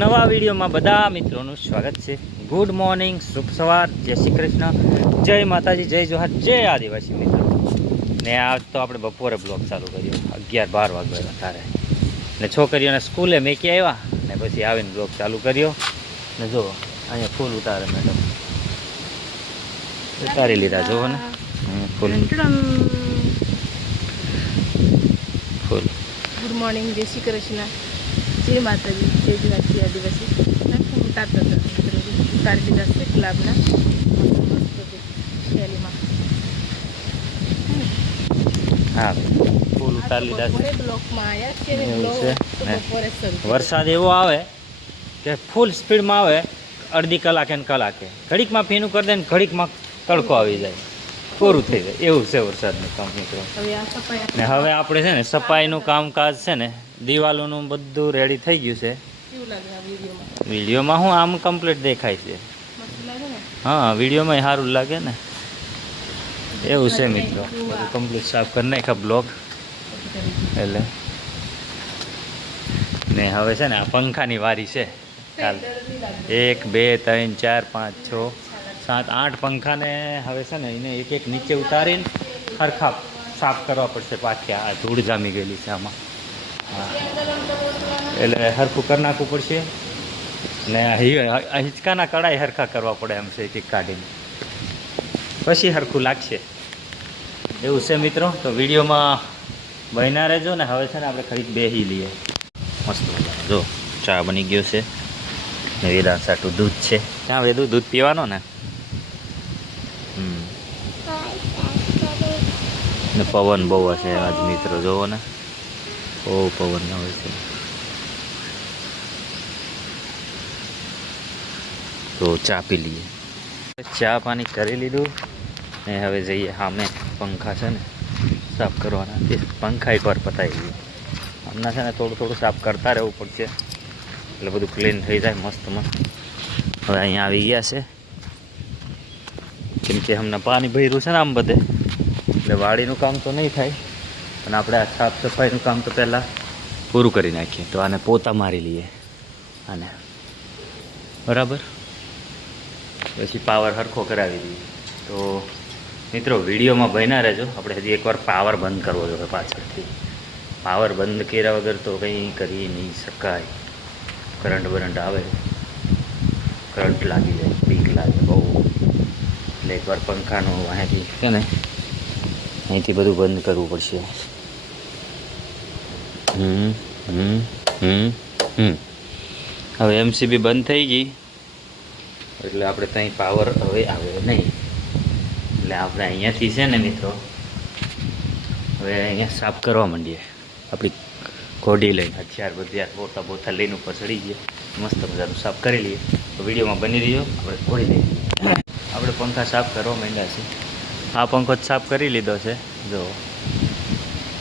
નવા વિડીયોમાં બધા મિત્રોનું સ્વાગત છે. ગુડ મોર્નિંગ શુભ સવાર જય શ્રી કૃષ્ણ જય માતાજી જય જોહાર જય આદિવાસી મિત્રો. ને આજ તો આપણે બપોરે બ્લોગ ચાલુ કર્યો અગિયાર બાર વાગ્યા વધારે ને છોકરીઓને સ્કૂલે મેકી આવ્યા ને પછી આવીને બ્લોગ ચાલુ કર્યો. ને જો અહીંયા ફૂલ ઉતારે મેડમ ઉતારી લીધા જુઓ ને. ફૂલ. ફૂલ. ગુડ મોર્નિંગ જય શ્રી કૃષ્ણ. જય માતાજી જય જુનાજી આદિવાસી. ઉતારતા હતા. ઉતારી દીધા છે ગુલાબના વરસાદ એવો આવે કે ફૂલ સ્પીડમાં આવે અડધી કલાકે ને કલાકે. ઘડીકમાં ભીનું કરી દે ને ઘડીકમાં તડકો આવી જાય. પૂરું થઈ જાય. એવું છે વરસાદનું કામ મિત્રો. ને હવે આપણે છે ને સફાઈનું કામકાજ છે ને દિવાલોનું બધું રેડી થઈ ગયું છે. વિડીયોમાં? હું આમ કમ્પ્લીટ દેખાય છે. હા વિડીયોમાં સારું લાગે ને. એવું છે મિત્રો. બધું કમ્પ્લીટ સાફ કરી નાખ્યા બ્લોક એટલે. ને હવે છે ને આ પંખાની વારી છે. ચાલ એક બે ત્રણ ચાર પાંચ છ સાત આઠ પંખાને હવે છે ને એને એક એક નીચે ઉતારીને સરખા સાફ કરવા પડશે પાછી. આ ધૂળ જામી ગયેલી છે આમાં. એટલે હરખું કરી નાખવું પડશે. ને હિંચકાના કડાઈ હરખા કરવા પડે એમ છે કાઢીને. પછી હરખું લાગશે. એવું છે મિત્રો તો વિડીયોમાં બહેના રહેજો ને હવે છે ને આપણે ખરીદ બેસી લઈએ. મસ્ત જો ચા બની ગયો છે. ને વેદાંત સાટું દૂધ છે. ક્યાં વેદું દૂધ પીવાનો ને? હમ. ને પવન બહુ હશે આજ મિત્રો જોવો ને. બહુ પવન હોય છે. તો ચા પી લઈએ. ચા પાણી કરી લીધું ને હવે જઈએ. સામે પંખા છે ને સાફ કરવાના તે પંખા એકવાર પતાવી દઈએ હમણાં છે ને થોડું થોડું સાફ કરતા રહેવું પડશે. એટલે બધું ક્લીન થઈ જાય મસ્ત મસ્ત. હવે અહીંયા આવી ગયા છે. કેમ કે હમણાં પાણી ભર્યું છે ને આમ બધે. એટલે વાડીનું કામ તો નહીં થાય. પણ આપણે આ સાફ સફાઈનું કામ તો પહેલાં પૂરું કરી નાખીએ. તો આને પોતા મારી લઈએ. આને. બરાબર? પછી પાવર હરખો કરાવી દઈએ. તો મિત્રો, વિડીયોમાં ભયના રહેજો. આપણે હજી એકવાર પાવર બંધ કરવો જોઈએ પાછળથી. પાવર બંધ કર્યા વગર તો કંઈ કરી નહીં શકાય. કરંટ બરંટ આવે. કરંટ લાગી જાય, પીક લાગે બહુ. એટલે એકવાર પંખાનો અહીંથી છે ને અહીંથી બધું બંધ કરવું પડશે. હમ હમ હમ હમ. હવે એમસીબી બંધ થઈ ગઈ. એટલે આપણે ત્યાં પાવર હવે આવે નહીં. એટલે આપણે અહીંયાથી છે ને મિત્રો, હવે અહીંયા સાફ કરવા માંડીએ. આપણી ઘોડી લઈને હથિયાર બધિયાર પોતા બોતા લઈને ઉપર ચડી જઈએ મસ્ત મજાનું સાફ કરી લઈએ. તો વિડીયોમાં બની રહ્યો. આપણે ઘોડી લઈએ. આપણે પંખા સાફ કરવા માંડ્યા છે આ પંખો જ સાફ કરી લીધો છે. જો.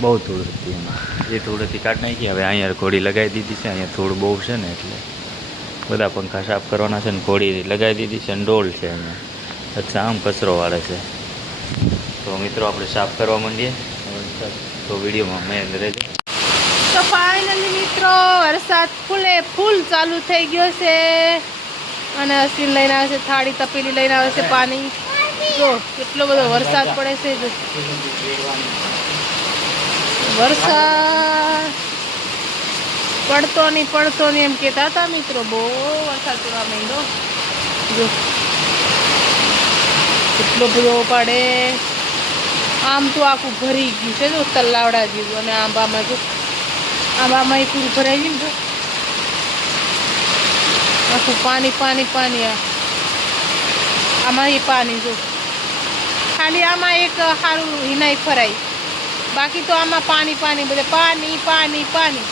બહુ ધૂળ હતી એમાં. એ ધૂળ હતી કાઢ નાખી. હવે અહીંયા ઘોડી લગાવી દીધી છે. અહીંયા ધૂળ બહુ છે ને એટલે. બધા પંખા સાફ કરવાના છે ને ઘોડી લગાવી દીધી છે ને ડોલ છે અહીંયા અચ્છા આમ કચરો વાળે છે. તો મિત્રો આપણે સાફ કરવા માંડીએ. તો વિડીયોમાં મેં રહેજો. તો ફાઇનલી મિત્રો વરસાદ ફૂલે ફૂલ ચાલુ થઈ ગયો છે. અને અસીન લઈને આવે છે થાળી તપેલી લઈને આવે છે પાણી. કેટલો બધો વરસાદ પડે છે વરસાદ પડતો નહીં પડતો નહીં એમ કહેતા હતા મિત્રો. બહુ વરસાદ પડવા માંડ્યો. જો, કેટલો બધો પડે. આમ તો આખું ભરી ગયું છે જો, તલાવડા જેવું અને આંબામાં જો આંબામાં પૂરું ભરાઈ ગયું ને આખું પાણી પાણી પાણી આ. આમાં એ પાણી જો. ખાલી આમાં એક સારું હિનાઈ ફરાય બાકી તો આમાં પાણી પાણી બધે પાણી પાણી પાણી.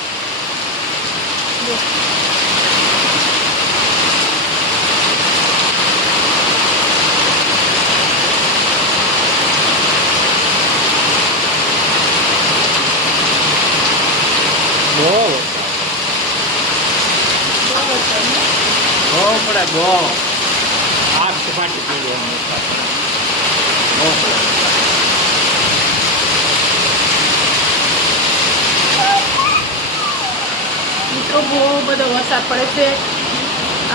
બહુ બહુ પડે બહુ આગ સપાટી થઈ જાય એમ વરસાદ. મિત્રો, બહુ બધો વરસાદ પડે છે.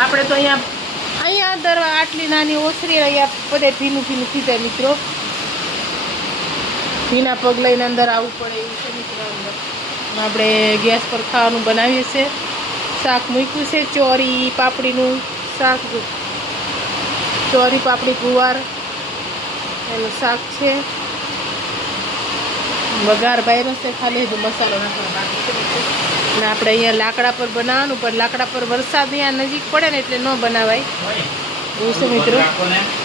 આપણે તો અહીંયા અહીંયા દર આટલી નાની ઓસરી અહીંયા બધે ભીનું ભીનું થઈ જાય મિત્રો. ભીના પગ લઈને અંદર આવવું પડે એવું છે મિત્રો અંદર. આપણે ગેસ પર ખાવાનું બનાવીએ છીએ. શાક મૂક્યું છે, ચોરી, પાપડીનું શાક. ચોરી, પાપડી, ગુવાર. એનું શાક છે. વઘાર બાયરો છે ખાલી હજુ મસાલો નાખવાનો બાકી છે મિત્રો. આપણે અહીંયા લાકડા પર બનાવવાનું પણ લાકડા પર વરસાદ અહીંયા નજીક પડે ને એટલે ન બનાવાય. એવું મિત્રો?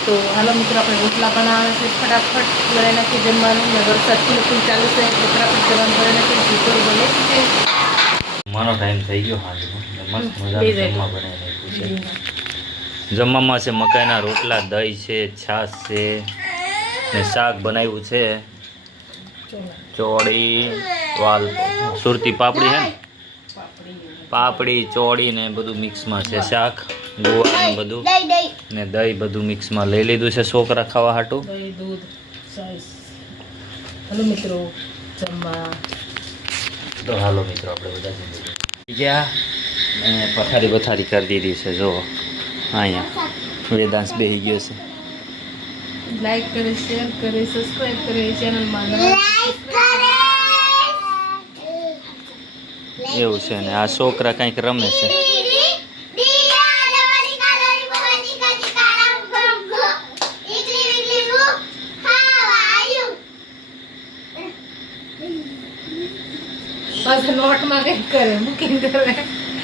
તો હાલો મિત્રો આપણે રોટલા બનાવવાના છે ફટાફટ. બનાવી નાખી જમવાનું ને વરસાદ ફૂલ ચાલુ છે એટલે ફટાફટ જમવાનું બનાવી નાખી ભૂખો બને મારો ટાઈમ થઈ ગયો હાંજનો મસ્ત મજાનું જમવા બનાવી નાખ્યું છે. જમવામાં છે મકાઈના રોટલા દહીં છે છાશ છે. ને શાક બનાવ્યું છે. ચોળી વાલ સુરતી પાપડી છે ને? પાપડી ચોળી ને બધું મિક્સમાં છે. શાક ગુવાર ને બધું. ને દહીં બધું મિક્સમાં લઈ લીધું છે છોકરા ખાવા હાટું. દહીં હલો મિત્રો જમવા. તો હાલો મિત્રો આપણે બધા ગયા ને પથારી પથારી કરી દીધી છે જો અહીંયા. વેદાંશ બેસી ગયો છે. લાઈક કરે શેર કરે સબસ્ક્રાઇબ કરે. ચેનલમાં એવું છે ને આ છોકરા કંઈક રમે છે. નોટમાં કંઈક કરે બુકિંગ કરે.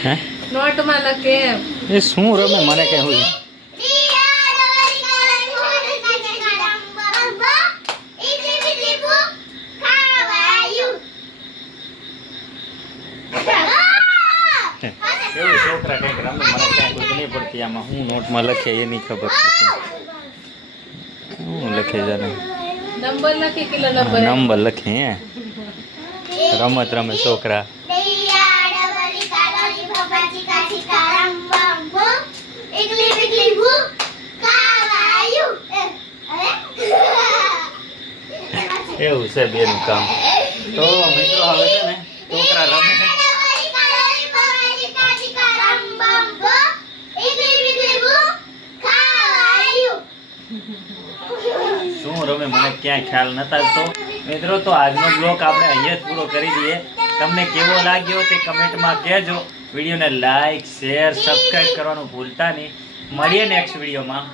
હે? નોટમાં લખે એ શું રમે? મને કઈ એવું છોકરા કંઈક રમે મને ક્યાંય કોઈ નહીં પડતી આમાં. હું નોટમાં લખે એ નહીં ખબર પડતી. હું લખે જાણે નંબર લખી કેટલો નંબર? નંબર લખે હે. રમત રમે છોકરા. એવું છે બેનું કામ. તો મિત્રો હવે છે ને છોકરા રમે શું રમે મને ક્યાંય ખ્યાલ નતા તો મિત્રો, તો આજનો બ્લોગ આપણે અહીંયા જ પૂરો કરી દઈએ. તમને કેવો લાગ્યો તે કમેન્ટમાં કહેજો. વિડીયોને લાઇક શેર સબસ્ક્રાઇબ કરવાનું ભૂલતા નહીં. મળીએ નેક્સ્ટ વિડીયોમાં.